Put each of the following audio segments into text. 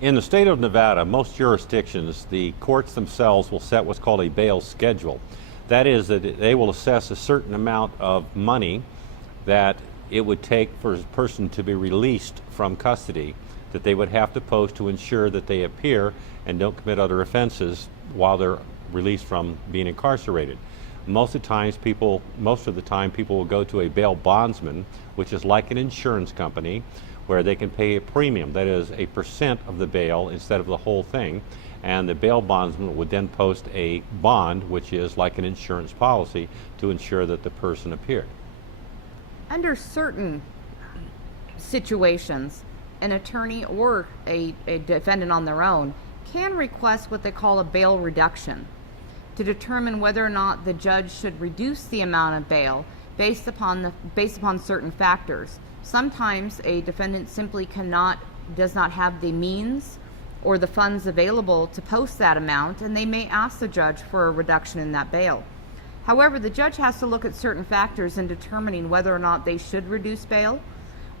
In the state of Nevada, most jurisdictions, the courts themselves will set what's called a bail schedule. That is, that they will assess a certain amount of money that it would take for a person to be released from custody, that they would have to post to ensure that they appear and don't commit other offenses while they're released from being incarcerated. Most of the time people will go to a bail bondsman, which is like an insurance company, where they can pay a premium, that is a percent of the bail instead of the whole thing, and the bail bondsman would then post a bond, which is like an insurance policy, to ensure that the person appeared. Under certain situations, an attorney or a defendant on their own can request what they call a bail reduction to determine whether or not the judge should reduce the amount of bail based upon certain factors. Sometimes a defendant simply does not have the means or the funds available to post that amount, and they may ask the judge for a reduction in that bail. However, the judge has to look at certain factors in determining whether or not they should reduce bail.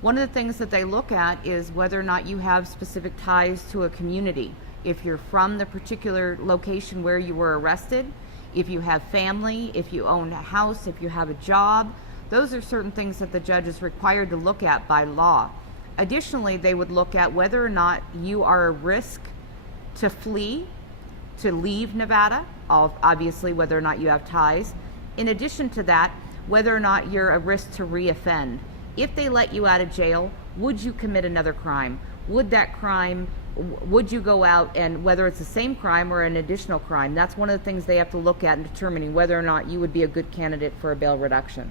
One of the things that they look at is whether or not you have specific ties to a community. If you're from the particular location where you were arrested, if you have family, if you own a house, if you have a job, those are certain things that the judge is required to look at by law. Additionally, they would look at whether or not you are a risk to flee, to leave Nevada, obviously whether or not you have ties. In addition to that, whether or not you're a risk to reoffend. If they let you out of jail, would you commit another crime? Would you go out, and whether it's the same crime or an additional crime? That's one of the things they have to look at in determining whether or not you would be a good candidate for a bail reduction.